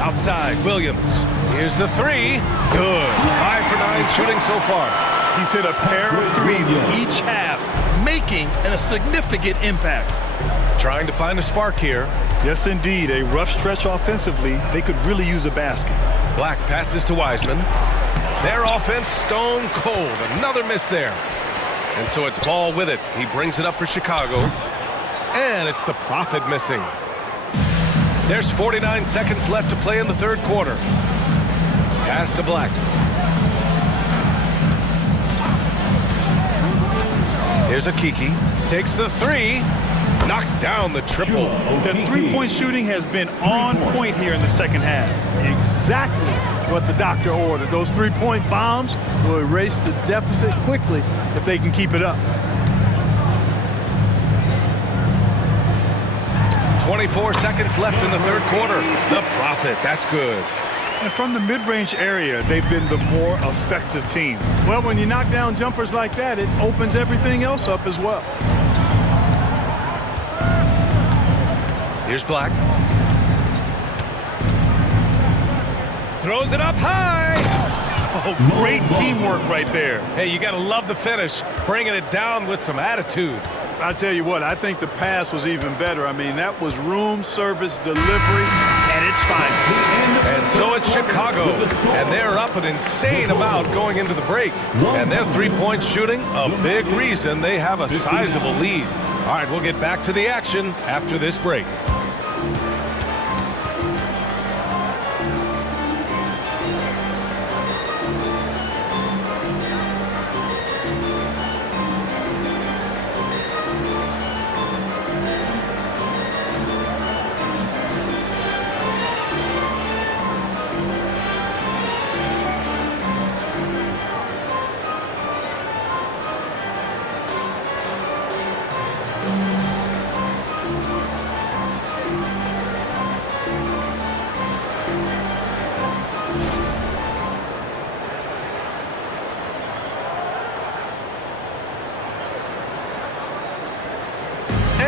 Outside, Williams. Here's the 3. Good. 5 for 9 shooting so far. He's hit a pair of threes each half, making a significant impact. Trying to find a spark here. Yes, indeed. A rough stretch offensively. They could really use a basket. Black passes to Wiseman. Their offense stone cold. Another miss there. And so it's Ball with it. He brings it up for Chicago. And it's the Prophet missing. There's 49 seconds left to play in the third quarter. Pass to Black. Here's Okeke. Takes the 3. Knocks down the triple. The three-point shooting has been on point here in the second half. Exactly what the doctor ordered. Those 3-point bombs will erase the deficit quickly if they can keep it up. 24 seconds left in the third quarter. The Prophet, that's good. And from the mid-range area, they've been the more effective team. Well, when you knock down jumpers like that, it opens everything else up as well. Here's Black. Throws it up high. Oh, great teamwork right there. Hey, you got to love the finish. Bringing it down with some attitude. I tell you what, I think the pass was even better. I mean, that was room service delivery at its finest. And so it's Chicago, and they're up an insane amount going into the break. And their three-point shooting, a big reason they have a sizable lead. All right, we'll get back to the action after this break.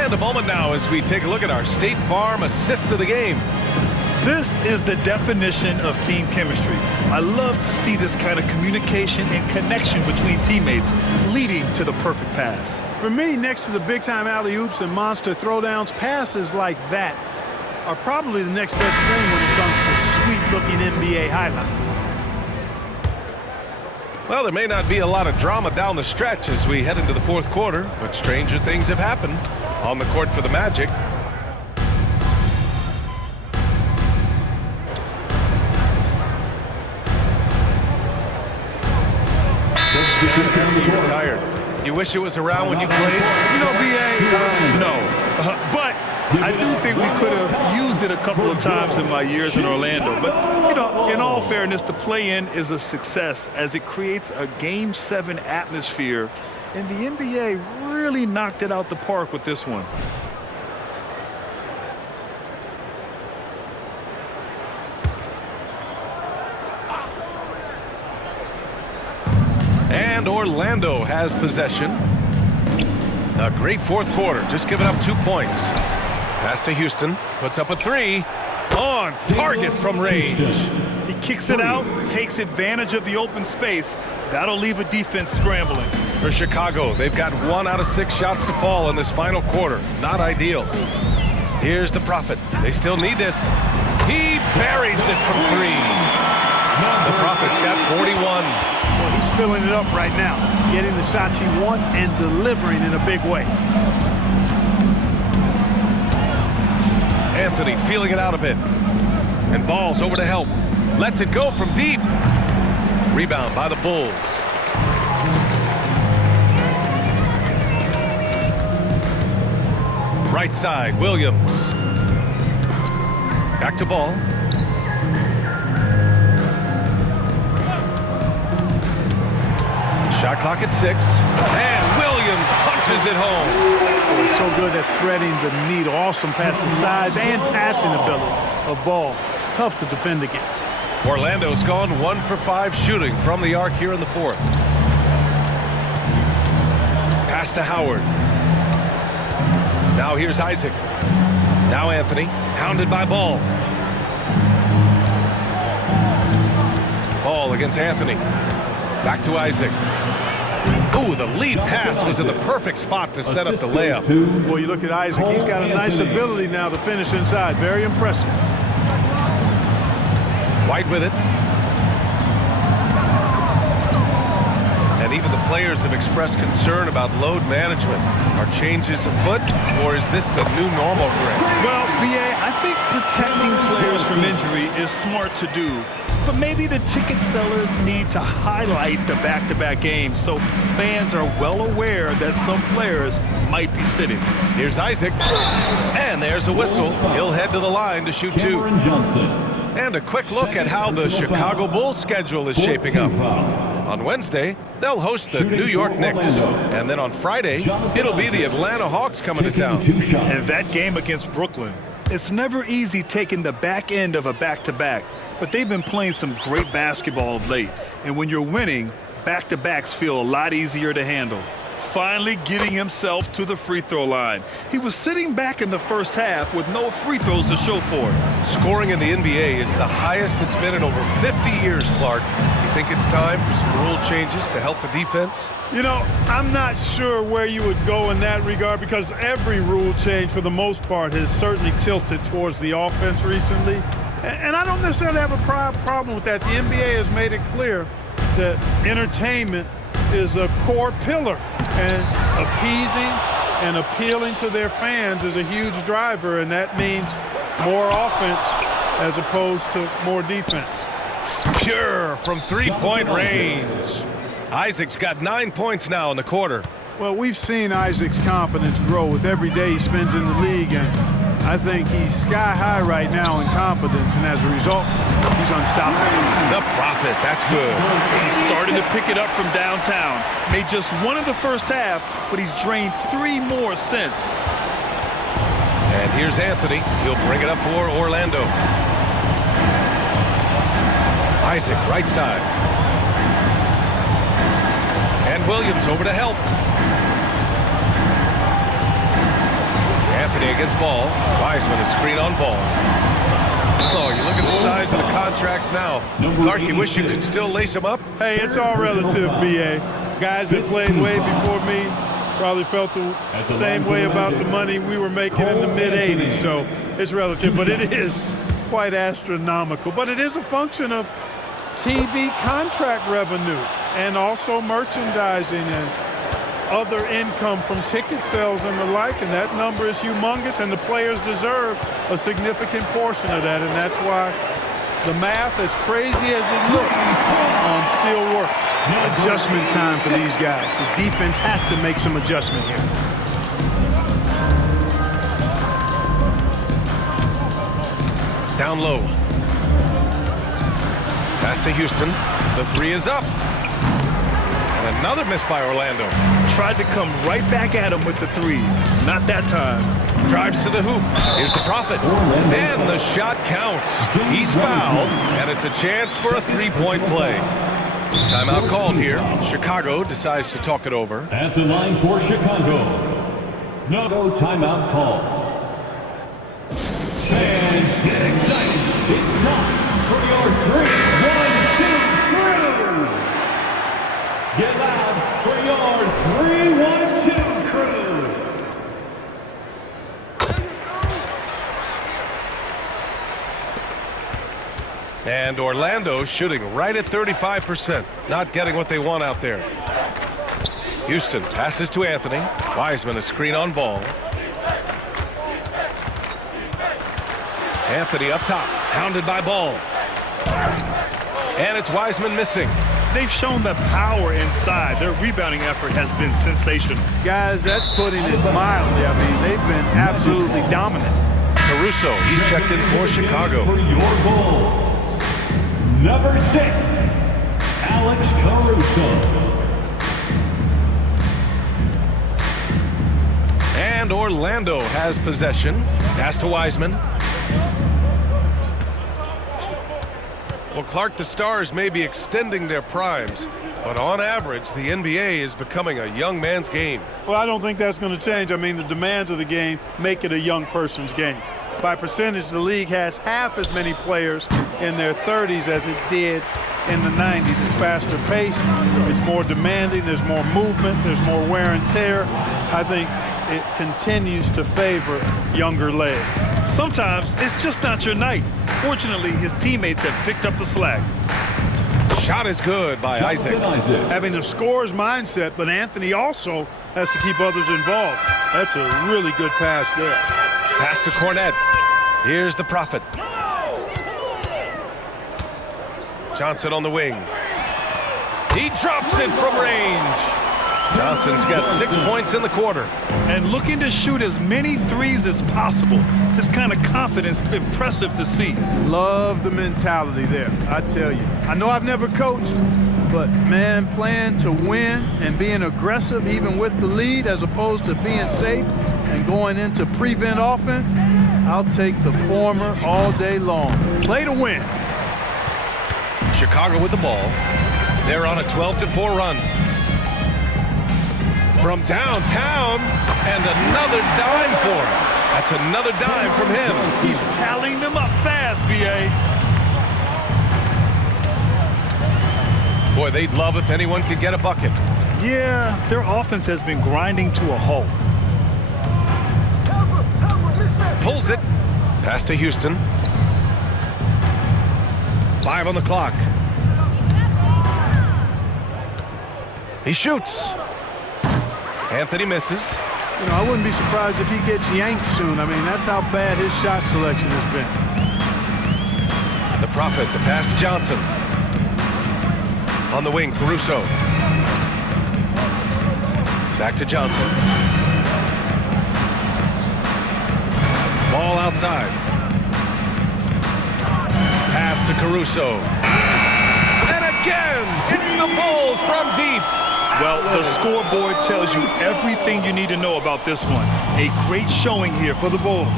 And a moment now as we take a look at our State Farm assist of the game. This is the definition of team chemistry. I love to see this kind of communication and connection between teammates leading to the perfect pass. For me, next to the big-time alley-oops and monster throwdowns, passes like that are probably the next best thing when it comes to sweet-looking NBA highlights. Well, there may not be a lot of drama down the stretch as we head into the fourth quarter, but stranger things have happened on the court for the Magic. You're tired. You wish it was around when you played? You know, B.A., no. But I do think we could have used it a couple of times in my years in Orlando. But, you know, in all fairness, the play-in is a success as it creates a Game 7 atmosphere. And the NBA really knocked it out the park with this one. And Orlando has possession. A great fourth quarter, just giving up 2 points. Pass to Houston, puts up a three. On target from range. He kicks it out, takes advantage of the open space. That'll leave a defense scrambling. For Chicago, they've got 1 out of 6 shots to fall in this final quarter. Not ideal. Here's the Prophet. They still need this. He buries it from 3. The Prophet's got 41. Well, he's filling it up right now, getting the shots he wants and delivering in a big way. Anthony feeling it out a bit. And Ball's over to help. Lets it go from deep. Rebound by the Bulls. Right side, Williams. Back to Ball. Shot clock at 6. And Williams punches it home. He's so good at threading the needle. Awesome past the size and passing ability of Ball. Tough to defend against. Orlando's gone 1 for 5 shooting from the arc here in the fourth. Pass to Howard. Now here's Isaac. Now Anthony, hounded by Ball. Ball against Anthony. Back to Isaac. Ooh, the lead pass was in the perfect spot to set up the layup. Boy, you look at Isaac, he's got a nice ability now to finish inside. Very impressive. White with it. And even the players have expressed concern about load management. Are changes afoot, or is this the new normal, Greg? Well, B.A., I think protecting players from injury is smart to do. But maybe the ticket sellers need to highlight the back-to-back games so fans are well aware that some players might be sitting. Here's Isaac. And there's a whistle. He'll head to the line to shoot 2. And a quick look at how the Chicago Bulls schedule is shaping up. On Wednesday, they'll host the New York Knicks. And then on Friday, it'll be the Atlanta Hawks coming to town. And that game against Brooklyn. It's never easy taking the back end of a back-to-back, but they've been playing some great basketball of late. And when you're winning, back-to-backs feel a lot easier to handle. Finally getting himself to the free throw line. He was sitting back in the first half with no free throws to show for it. Scoring in the NBA is the highest it's been in over 50 years, Clark. You think it's time for some rule changes to help the defense? You know, I'm not sure where you would go in that regard because every rule change for the most part has certainly tilted towards the offense recently. And I don't necessarily have a problem with that. The NBA has made it clear that entertainment is a core pillar, and appeasing and appealing to their fans is a huge driver, and that means more offense as opposed to more defense. Pure from three-point range. Isaac's got 9 points now in the quarter. Well, we've seen Isaac's confidence grow with every day he spends in the league, and I think he's sky high right now in confidence, and as a result, he's unstoppable. The Prophet, that's good. He's starting to pick it up from downtown. Made just 1 in the first half, but he's drained 3 more since. And here's Anthony. He'll bring it up for Orlando. Isaac, right side. And Williams over to help. Anthony against Ball. Wiseman is screen on Ball. Oh, you look at the size of the contracts now. Clark, you wish you could still lace them up? Hey, it's all relative, B.A. Guys that played way before me probably felt the same way about the money we were making in the mid-'80s, so it's relative, but it is quite astronomical. But it is a function of TV contract revenue and also merchandising and other income from ticket sales and the like, and that number is humongous, and the players deserve a significant portion of that, and that's why the math, as crazy as it looks, still works. Adjustment time for these guys. The defense has to make some adjustment here. Down low. Pass to Houston. The three is up. And another miss by Orlando. Tried to come right back at him with the three. Not that time. Drives to the hoop. Here's the Prophet. And the shot counts. He's fouled, and it's a chance for a three-point play. Timeout called here. Chicago decides to talk it over. At the line for Chicago. No timeout call. Fans get excited. It's time for your 3-1-2 crew. Get loud for your 3-1-2 crew. And Orlando shooting right at 35%. Not getting what they want out there. Houston passes to Anthony. Wiseman a screen on Ball. Anthony up top, hounded by Ball. And it's Wiseman missing. They've shown the power inside. Their rebounding effort has been sensational. Guys, that's putting it mildly. I mean, they've been absolutely dominant. Caruso, he's checked in for Chicago. For your Bulls, number 6, Alex Caruso. And Orlando has possession. Pass to Wiseman. Well, Clark, the Stars may be extending their primes, but on average, the NBA is becoming a young man's game. Well, I don't think that's going to change. I mean, the demands of the game make it a young person's game. By percentage, the league has half as many players in their 30s as it did in the 90s. It's faster paced, it's more demanding, there's more movement, there's more wear and tear. I think it continues to favor younger legs. Sometimes it's just not your night. Fortunately, his teammates have picked up the slack. Shot is good by Isaac. Having a scorer's mindset, but Anthony also has to keep others involved. That's a really good pass there. Pass to Cornette. Here's the Prophet. Johnson on the wing. He drops it from range. Johnson's got 6 points in the quarter. And looking to shoot as many threes as possible. This kind of confidence, impressive to see. Love the mentality there, I tell you. I know I've never coached, but man, playing to win and being aggressive even with the lead as opposed to being safe and going into prevent offense, I'll take the former all day long. Play to win. Chicago with the ball. They're on a 12-4 run. From downtown, and another dime for him. That's another dime from him. He's tallying them up fast, B.A. Boy, they'd love if anyone could get a bucket. Yeah, their offense has been grinding to a halt. Pulls it. Pass to Houston. 5 on the clock. He shoots. Anthony misses. You know, I wouldn't be surprised if he gets yanked soon. I mean, that's how bad his shot selection has been. The Prophet, the pass to Johnson. On the wing, Caruso. Back to Johnson. Ball outside. Pass to Caruso. And again, it's the Bulls from deep. Well, the scoreboard tells you everything you need to know about this one. A great showing here for the Bulls.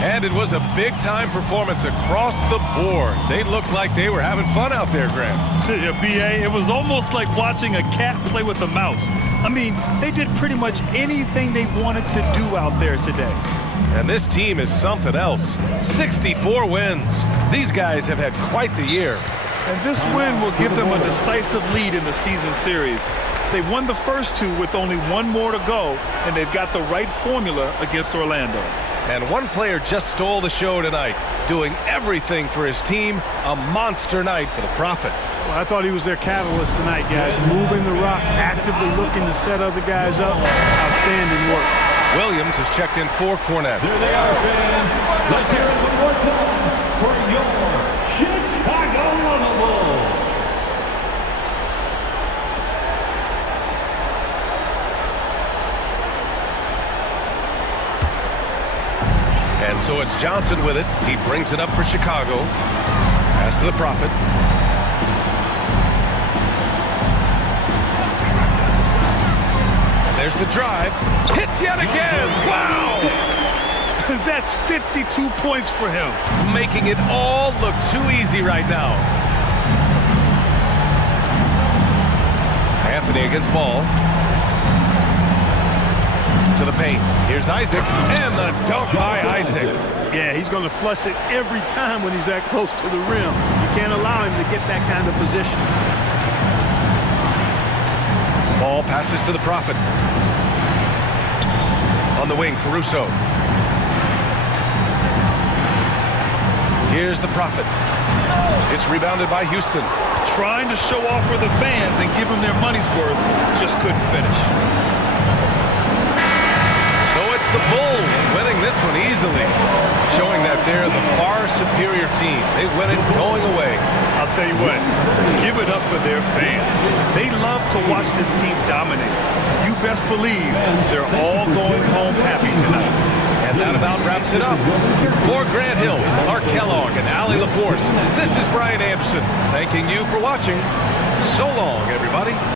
And it was a big-time performance across the board. They looked like they were having fun out there, Graham. Yeah, B.A., it was almost like watching a cat play with a mouse. I mean, they did pretty much anything they wanted to do out there today. And this team is something else. 64 wins. These guys have had quite the year. And this win will give them a decisive lead in the season series. They won the first two with only one more to go, and they've got the right formula against Orlando. And one player just stole the show tonight, doing everything for his team. A monster night for the Prophet. Well, I thought he was their catalyst tonight, guys. Moving the rock, actively looking to set other guys up. Outstanding work. Williams has checked in for Cornette. There they are, fans. Let's hear it one more time for your Chicago Lovables. And so it's Johnson with it. He brings it up for Chicago. Pass to the Prophet. And there's the drive. Hits yet again. Wow! That's 52 points for him. Making it all look too easy right now. Anthony against Ball. To the paint. Here's Isaac. And the dunk by Isaac. Yeah, he's going to flush it every time when he's that close to the rim. You can't allow him to get that kind of position. Ball passes to the Prophet. On the wing, Caruso. Here's the Prophet. It's rebounded by Houston. Trying to show off for the fans and give them their money's worth, just couldn't finish. So it's the Bulls winning this one easily, showing that they're the far superior team. They win it going away. I'll tell you what, give it up for their fans. They love to watch this team dominate. You best believe they're all going home happy tonight. And that about wraps it up. For Grant Hill, Clark Kellogg, and Allie LaForce, this is Brian Anderson, thanking you for watching. So long, everybody.